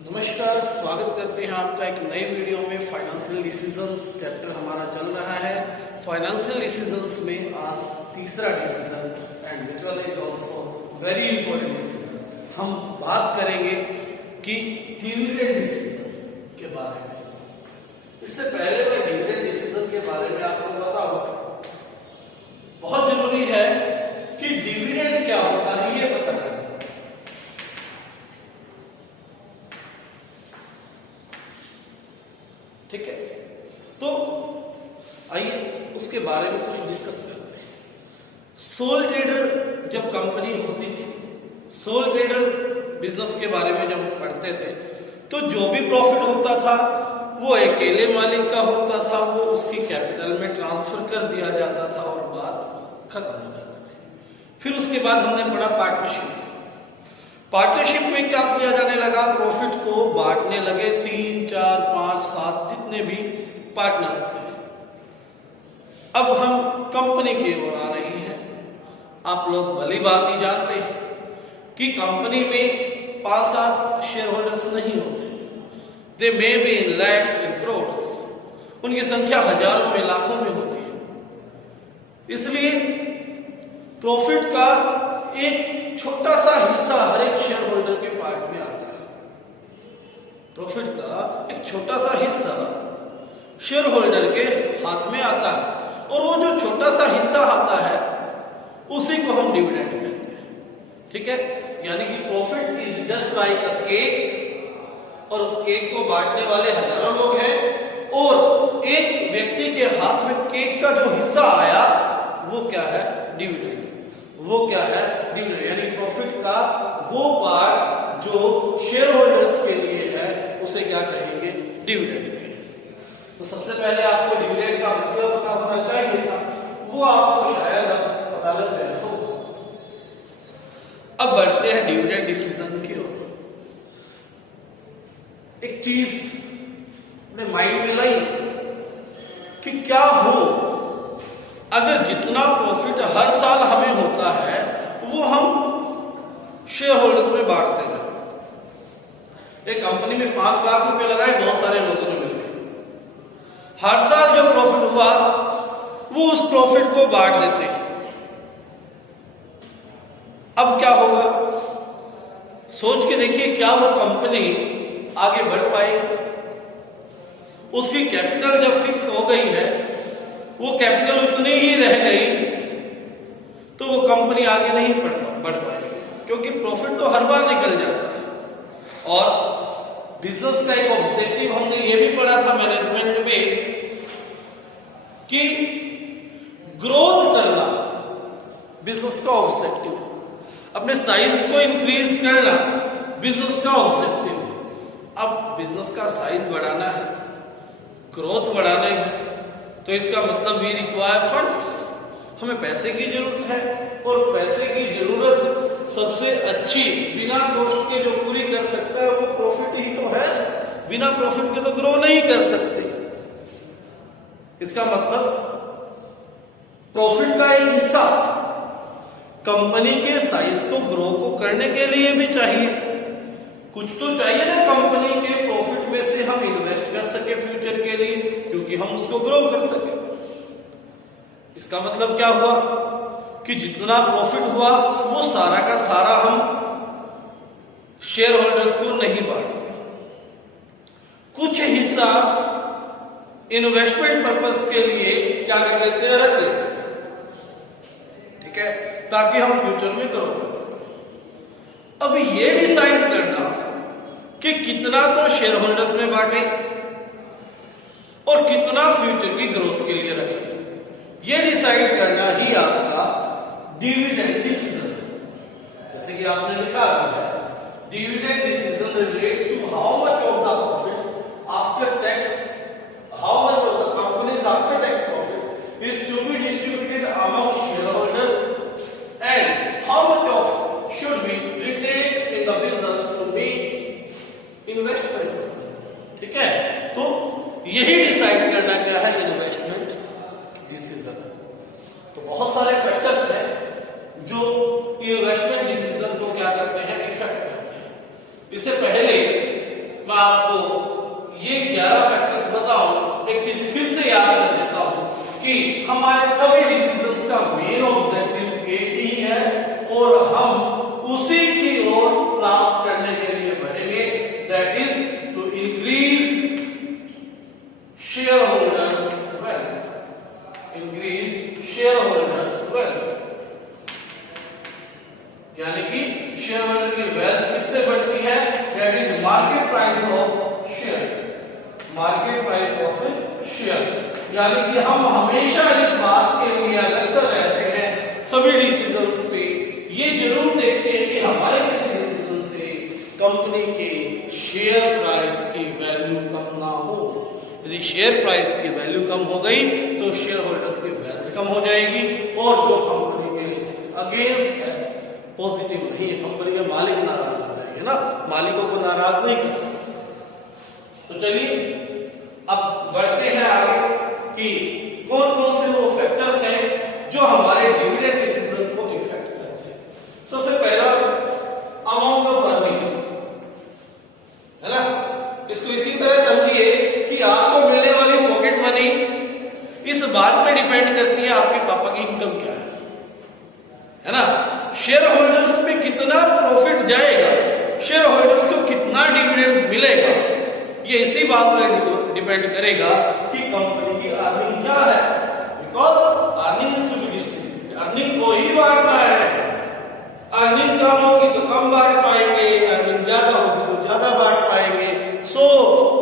नमस्कार, स्वागत करते हैं आपका एक नए वीडियो में। फाइनेंशियल डिसीजंस चैप्टर हमारा चल रहा है। फाइनेंशियल डिसीजंस में आज तीसरा decision and which one is also very important decision हम बात करेंगे कि डिविडेंड डिसीजन के बारे में। इससे पहले मैं डिविडेंड डिसीजन के बारे में आपको बताऊं, बहुत जरूरी है कि डिविडेंड क्या होता है ये पता करना। ठीक है, तो आइए उसके बारे में कुछ डिस्कस करते हैं। सोल ट्रेडर जब कंपनी होती थी, सोल ट्रेडर बिजनेस के बारे में जब पढ़ते थे तो जो भी प्रॉफिट होता था वो अकेले मालिक का होता था, वो उसकी कैपिटल में ट्रांसफर कर दिया जाता था और बात खत्म हो जाती थी। फिर उसके बाद हमने पढ़ा पार्टनरशिप। पार्टनरशिप में क्या किया जाने लगा, प्रॉफिट को बांटने लगे 3, 4, 5, 7 जितने भी पार्टनर्स थे। अब हम कंपनी की ओर आ रहे हैं। आप लोग भली बात ही जानते हैं कि कंपनी में 5-7 शेयर होल्डर्स नहीं होते। दे मे बी इन लैक्स इन क्रोर्स, उनकी संख्या हजारों में लाखों में होती है। इसलिए प्रॉफिट का एक छोटा सा हिस्सा हर एक शेयर होल्डर के पार्ट में आता है। प्रॉफिट का एक छोटा सा हिस्सा शेयर होल्डर के हाथ में आता है और वो जो छोटा सा हिस्सा आता है उसी को हम डिविडेंड कहते हैं। ठीक है, यानी कि profit is just like a cake और उस केक को बांटने वाले हजारों लोग हैं और एक व्यक्ति के हाथ में केक का जो हिस्सा आया वो क्या है, डिविडेंड। वो क्या है, डिविडेंड। यानी प्रॉफिट का वो पार्ट जो शेयर होल्डर्स के लिए है उसे क्या कहेंगे, डिविडेंड। तो सबसे पहले आपको डिविडेंड का मतलब पता होना चाहिए था, वो आपको शायद पता लग गया हो। अब बढ़ते हैं डिविडेंड डिसीजन की ओर। एक चीज अपने माइंड में लाई कि क्या हो अगर जितना प्रॉफिट हर साल हमें होता है वो हम शेयर होल्डर्स में बांट देंगे। एक कंपनी में 5 लाख रुपए लगाए, बहुत सारे लोगों ने मिलकर हर साल जो प्रॉफिट हुआ वो उस प्रॉफिट को बांट देते हैं। अब क्या होगा, सोच के देखिए, क्या वो कंपनी आगे बढ़ पाएगी? उसकी कैपिटल जब फिक्स हो गई है, वो कैपिटल उतनी ही रह गई तो वो कंपनी आगे नहीं बढ़ पाएगी, क्योंकि प्रॉफिट तो हर बार निकल जाता है। और बिजनेस का एक ऑब्जेक्टिव हमने ये भी पढ़ा था मैनेजमेंट में कि ग्रोथ करना बिजनेस का ऑब्जेक्टिव, अपने साइज को इंक्रीज करना बिजनेस का ऑब्जेक्टिव। अब बिजनेस का साइज बढ़ाना है, ग्रोथ बढ़ाना है, तो इसका मतलब वी रिक्वायर फंड्स, हमें पैसे की जरूरत है। और पैसे की जरूरत सबसे अच्छी बिना कॉस्ट के जो पूरी कर सकता है वो प्रॉफिट ही तो है। बिना प्रॉफिट के तो ग्रो नहीं कर सकते। इसका मतलब प्रॉफिट का एक हिस्सा कंपनी के साइज को ग्रो को करने के लिए भी चाहिए। कुछ तो चाहिए ना कंपनी के प्रॉफिट में से हम इन्वेस्ट कर सके फ्यूचर के लिए, क्योंकि हम उसको ग्रो कर सके। इसका मतलब क्या हुआ कि जितना प्रॉफिट हुआ वो सारा का सारा हम शेयर होल्डर्स को नहीं बांटते, कुछ हिस्सा इन्वेस्टमेंट पर्पस के लिए क्या कर लेते हैं, रख लेते हैं। ठीक है, ताकि हम फ्यूचर में ग्रो कर सकें। अब ये डिसाइड करना कि कितना तो शेयर होल्डर्स में बांटे और कितना फ्यूचर की ग्रोथ के लिए रखें, ये डिसाइड करना ही आपका डिविडेंड डिसीजन है। जैसे कि आपने लिखा है, dividend decision relates to how much of the profit after tax, how much of the company's after tax profit is to be distributed among shareholders and how much of should be retained in the business to meet investment. ठीक है, तो यही decide करना क्या है, investment decision. तो बहुत सारे फैक्टर्स हैं यानी कि हम हमेशा इस बात के लिए अलर्ट रहते हैं सभी डिसीजंस पे, ये जरूर देखते हैं कि हमारे किसी डिसीजन से कंपनी के शेयर प्राइस की वैल्यू कम ना हो। यदि शेयर प्राइस की वैल्यू कम हो गई तो शेयर होल्डर्स की वेल्थ कम हो जाएगी, और जो कंपनी के अगेंस्ट है, पॉजिटिव नहीं है, कंपनी के मालिक नाराज हो जाएंगे ना, मालिकों को नाराज नहीं कर सकते। तो चलिए अब बढ़ते हैं आगे कि कौन कौन से वो फैक्टर्स हैं जो हमारे डिविडेंड डिसीजन को इफेक्ट करते हैं। सबसे पहला अमाउंट ऑफ अर्निंग है ना, इसको इसी तरह समझिए कि आपको मिलने वाली पॉकेट मनी इस बात पे डिपेंड करती है आपके पापा की इनकम क्या है ना। शेयर होल्डर्स पे कितना प्रॉफिट जाएगा, शेयर होल्डर्स को कितना डिविडेंड मिलेगा, ये इसी बात पर डिपेंड करेगा कि कंपनी की अर्निंग क्या है। Because earning is to be distributed, earning को ही बांटना है। अर्निंग कम होगी तो कम बांट पाएंगे, अर्निंग ज्यादा होगी तो ज्यादा बांट पाएंगे। So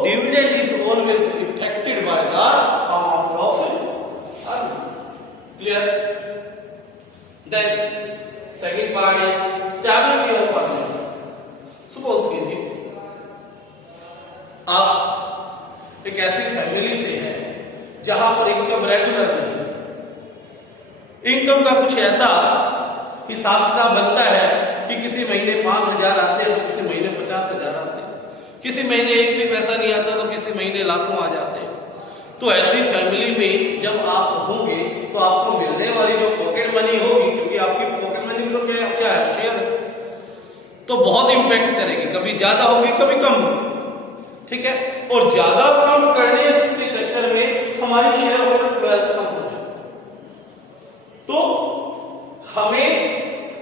dividend is always effected by the amount of earning. Clear? Then second part है स्टेबिलिटी ऑफ अर्निंग। सपोज कीजिए आप एक ऐसी फैमिली से हैं जहां पर इनकम रेगुलर नहीं है, इनकम का कुछ ऐसा हिसाब किताब बनता है कि किसी महीने 5,000 आते हैं तो किसी महीने 50,000 आते हैं, किसी महीने एक भी पैसा नहीं आता तो किसी महीने लाखों आ जाते हैं। तो ऐसी फैमिली में जब आप होंगे तो आपको मिलने वाली जो पॉकेट मनी होगी, क्योंकि आपकी पॉकेट मनी तो क्या है, शेयर है, तो बहुत इंपैक्ट करेगी, कभी ज्यादा होगी कभी कम होगी। ठीक है, और ज्यादा काम करने के चक्कर में हमारी शेयर होल्डर्स वेल्थ कम हो जाए। तो हमें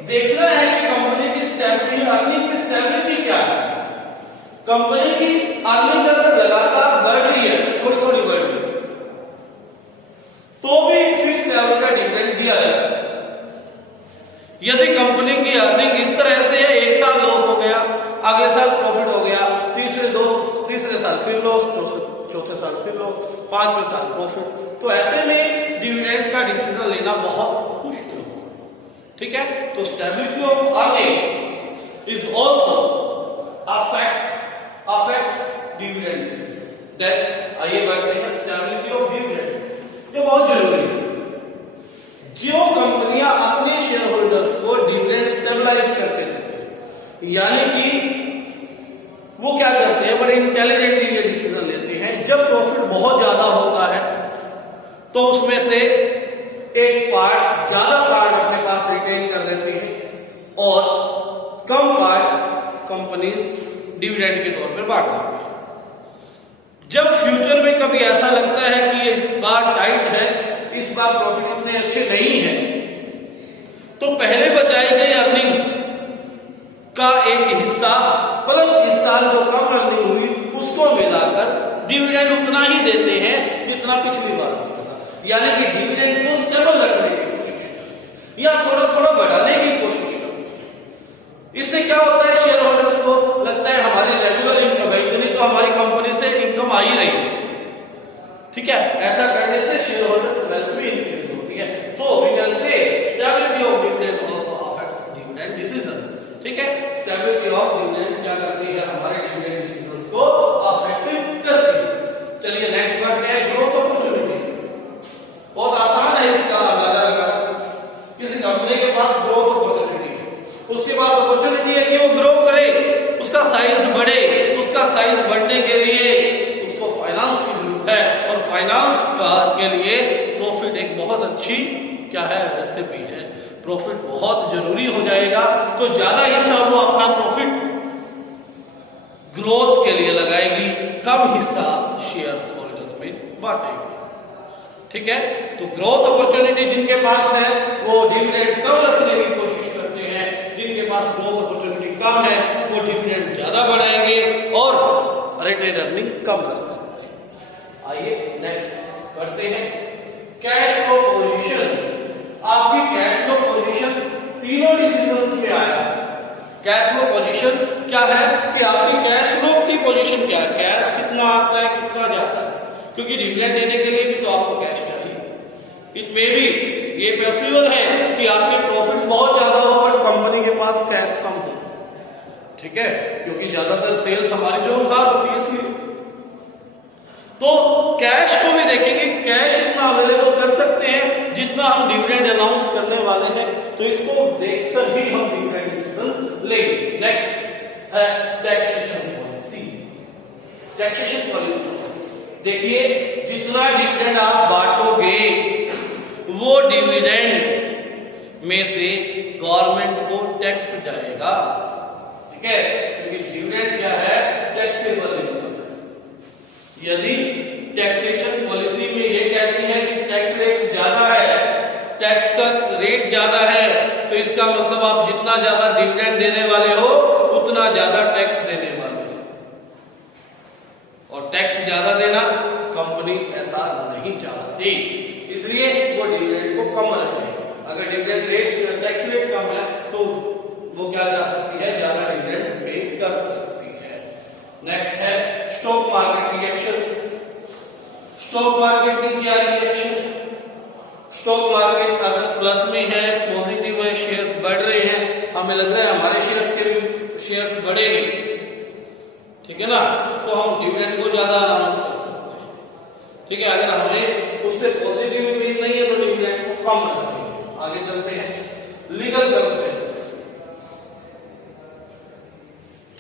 देखना है कि कंपनी की स्टेबिलिटी, अर्निंग की स्टेबिलिटी क्या है। कंपनी की अर्निंग अगर लगातार बढ़ रही है, थोड़ी थोड़ी बढ़ रही है, तो भी फिक्स लेवल का डिविडेंड दिया जा सकता है। यदि कंपनी की अर्निंग इस तरह से है, एक साल लॉस हो गया, अगले साल प्रॉफिट हो गया, तीसरे साल फिर लॉस, चौथे साल फिर लॉस, 5वें साल प्रॉफिट, तो ऐसे में डिविडेंड का डिसीजन लेना बहुत मुश्किल होगा। ठीक है, तो stability of earning is also affects dividend decision. Then आइए बढ़ते हैं स्टेबिलिटी ऑफ डिविडेंड, जो बहुत जरूरी है। जो कंपनियां अपने शेयर होल्डर्स को डिविडेंड स्टेबलाइज करते थे, यानी कि वो क्या करते हैं, बड़े इंटेलिजेंटली ये डिसीजन लेते हैं। जब प्रॉफिट बहुत ज्यादा होता है तो उसमें से एक पार्ट, ज्यादा पार्ट अपने पास रिटेन कर देते हैं और कम पार्ट कंपनीज डिविडेंड के तौर पर बांट देते हैं। जब फ्यूचर में कभी ऐसा लगता है कि इस बार टाइट है, इस बार प्रॉफिट इतने अच्छे नहीं है, तो पहले बचाई गई अर्निंग्स का एक हिस्सा प्लस इस साल जो कम अर्निंग हुई उसको मिलाकर डिविडेंड उतना ही देते हैं जितना पिछली बार दिया था। यानी कि डिविडेंड को स्टेबल रखने की कोशिश या थोड़ा थोड़ा बढ़ाने की कोशिश करते। इससे क्या होता है, शेयर होल्डर्स को लगता है हमारी रेगुलर इनकम है, इतनी तो हमारी कंपनी से इनकम आ ही रही है। ठीक है, ऐसा करने से शेयर होल्डर्स वेल्थ भी इंक्रीज होती है। So we can say stability of dividend also affects dividend decision. ठीक है, स्टेबिलिटी ऑफ डिविडेंड क्या करती है, हमारे डिविडेंड डिसीजंस को अफेक्टिव करती है। चलिए नेक्स्ट बढ़ते हैं, ग्रोथ अपॉर्चुनिटी। बहुत आसान है इसका अंदाजा लगाना। किसी कंपनी के पास ग्रोथ अपॉर्चुनिटी है, उसके पास अपॉर्चुनिटी है कि वो ग्रो करे, उसका साइज बढ़े, उसका साइज बढ़ने के लिए उसको फाइनेंस की जरूरत है, और फाइनेंस के लिए प्रॉफिट एक बहुत अच्छी क्या है, रेसिपी है। प्रॉफिट बहुत जरूरी हो जाएगा, तो ज्यादा हिस्सा वो अपना प्रॉफिट ग्रोथ के लिए लगाएगी, कम हिस्सा शेयर्स होल्डर्स में बांटेगी। ठीक है, तो ग्रोथ अपॉर्चुनिटी जिनके पास है वो डिविडेंड कम रखने की कोशिश करते हैं, जिनके पास ग्रोथ अपॉर्चुनिटी कम है वो डिविडेंड ज्यादा बढ़ाएंगे और रिटेन अर्निंग कम रख सकते हैं। आइए नेक्स्ट बढ़ते हैं, कैश फ्लो पोजीशन। आपकी कैश फ्लो पोजीशन तीनों डिसीजंस में आया है। कैश फ्लो पोजीशन क्या है कि आपकी कैश फ्लो की पोजीशन क्या है, कैश कितना आता है कितना जाता है, क्योंकि डिविडेंड देने के लिए भी तो आपको इट मे बी, ये पॉसिबल है कि आपके प्रॉफिट बहुत ज्यादा हो बट कंपनी के पास कैश कम हो, ठीक है, क्योंकि ज्यादातर सेल्स हमारी जो उधार होती है इसलिए। तो कैश को भी देखेंगे, कैश इतना अवेलेबल कर सकते हैं जितना हम डिविडेंड अनाउंस करने वाले हैं, तो इसको देखकर ही हम डिविडेंड डिसीजन लेंगे। नेक्स्ट है टैक्सेशन पॉलिसी। टैक्सेशन पॉलिसी देखिए, जितना डिविडेंड आप बांटोगे वो डिविडेंड में से गवर्नमेंट को टैक्स जाएगा, ठीक है, क्योंकि डिविडेंड क्या है, टैक्सेबल इनकम। यदि टैक्सेशन पॉलिसी में ये कहती है कि टैक्स रेट ज्यादा है, टैक्स का रेट ज्यादा है, तो इसका मतलब आप जितना ज्यादा डिविडेंड देने वाले हो उतना ज्यादा टैक्स देने वाले हो, और टैक्स ज्यादा देना कंपनी ऐसा नहीं चाहती, इसलिए वो डिविडेंड को कम रखे। अगर डिविडेंड रेट, टैक्स रेट कम है तो वो क्या जा सकती है, ज्यादा डिविडेंड पे कर सकती है। नेक्स्ट है stock market reactions. Stock market की क्या रिएक्शन, स्टॉक मार्केट अगर प्लस में है, पॉजिटिव है, शेयर्स बढ़ रहे हैं, हमें लग रहा है हमारे शेयर्स के भी शेयर्स बढ़ेंगे, ठीक है ना, तो हम डिविडेंड को ज्यादा अनाउंस कर सकते हैं, ठीक है। अगर हमें उससे पॉजिटिव उम्मीद नहीं है तो डिविडेंड को कम रखेंगे। आगे चलते हैं, लीगल कंस्ट्रेंट्स,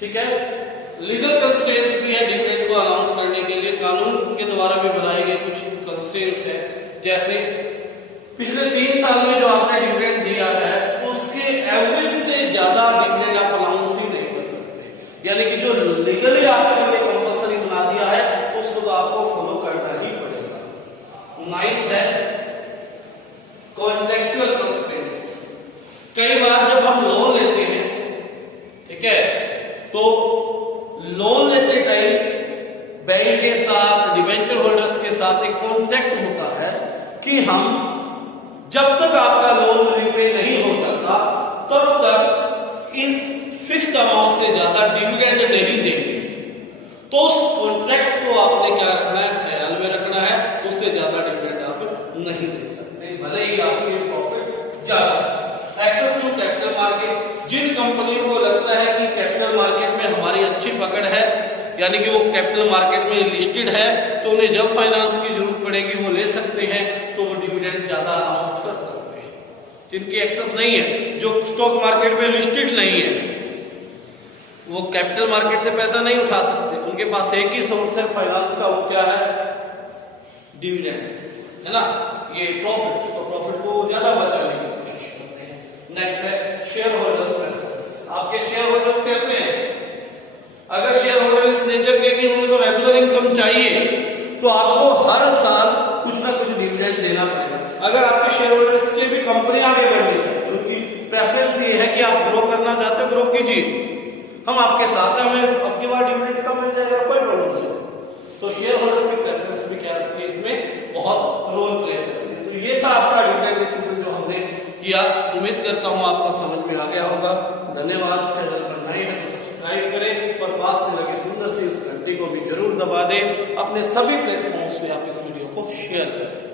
ठीक है, लीगल कंस्ट्रेंट्स भी है डिविडेंड को अनाउंस करने के लिए, कानून के द्वारा भी बनाए गए कुछ कंस्ट्रेंट्स है। जैसे पिछले 3 साल में जो आपने डिविडेंड दिया है उसके एवरेज से ज्यादा डिविडेंड आप अनाउंस ही नहीं कर सकते, यानी कि जो लीगली आपके लिए कंपल्सरी बना दिया है उसको आपको फॉलो करना ही पड़ेगा। 9th है कॉन्ट्रेक्चुअल कंस्ट्रेंट्स। कई बार जब हम लोन लेते हैं, ठीक है, तो लोन लेते टाइम बैंक के साथ, डिबेंचर होल्डर्स के साथ एक कॉन्ट्रैक्ट होता है कि हम जब तक आपका लोन रीपे नहीं हो जाता तब तक इस फिक्स्ड अमाउंट से ज्यादा डिविडेंड नहीं देंगे। तो उस कॉन्ट्रैक्ट को आपने क्या रखना है, ख्याल में रखना है, उससे ज्यादा डिविडेंड आप नहीं दे सकते, भले ही आपके प्रॉफिट ज्यादा। एक्सेस टू कैपिटल मार्केट, जिन कंपनियों को लगता है कि कैपिटल मार्केट में हमारी अच्छी पकड़ है, यानी कि वो कैपिटल मार्केट में लिस्टेड है, तो उन्हें जब फाइनेंस की जरूरत पड़ेगी वो ले सकते हैं, तो वो डिविडेंड ज्यादा अनाउंस कर सकते हैं। जिनकी एक्सेस नहीं है, जो स्टॉक मार्केट में लिस्टेड नहीं है, वो कैपिटल मार्केट से पैसा नहीं उठा सकते, उनके पास एक ही सोर्स है फाइनेंस का, वो क्या है, डिविडेंड, है ना, ये प्रॉफिट, तो प्रॉफिट को ज्यादा बचाने की कोशिश करते हैं। नेक्स्ट है शेयर होल्डर्स प्रेफरेंस। आपके शेयर होल्डर्स कैसे हैं, अगर शेयर होल्डर इस नेचर के कि उनको रेगुलर इनकम चाहिए तो आपको हर साल कुछ ना कुछ डिविडेंड देना पड़ेगा। अगर आपके शेयर होल्डर्स के भी कंपनी आगे बढ़नी चाहिए, उनकी प्रेफरेंस ये है कि आप ग्रो करना चाहते हो, ग्रो कीजिए, हम आपके साथ हैं, हमें आपकी बार डिविडेंड का मिल जाएगा, कोई प्रॉब्लम नहीं। तो शेयर होल्डर्स की प्रेफरेंस भी क्या रखती है, इसमें बहुत रोल प्ले करती है। तो ये था आपका डिविडेंड डिसीजन जो हमने किया। उम्मीद करता हूं आपको समझ में आ गया होगा। धन्यवाद। चैनल पर नए हैं तो सब्सक्राइब करें और पास में लगे सुंदर सी उस घंटी को भी जरूर दबा दें। अपने सभी प्लेटफॉर्म्स पे आप इस वीडियो को शेयर करें।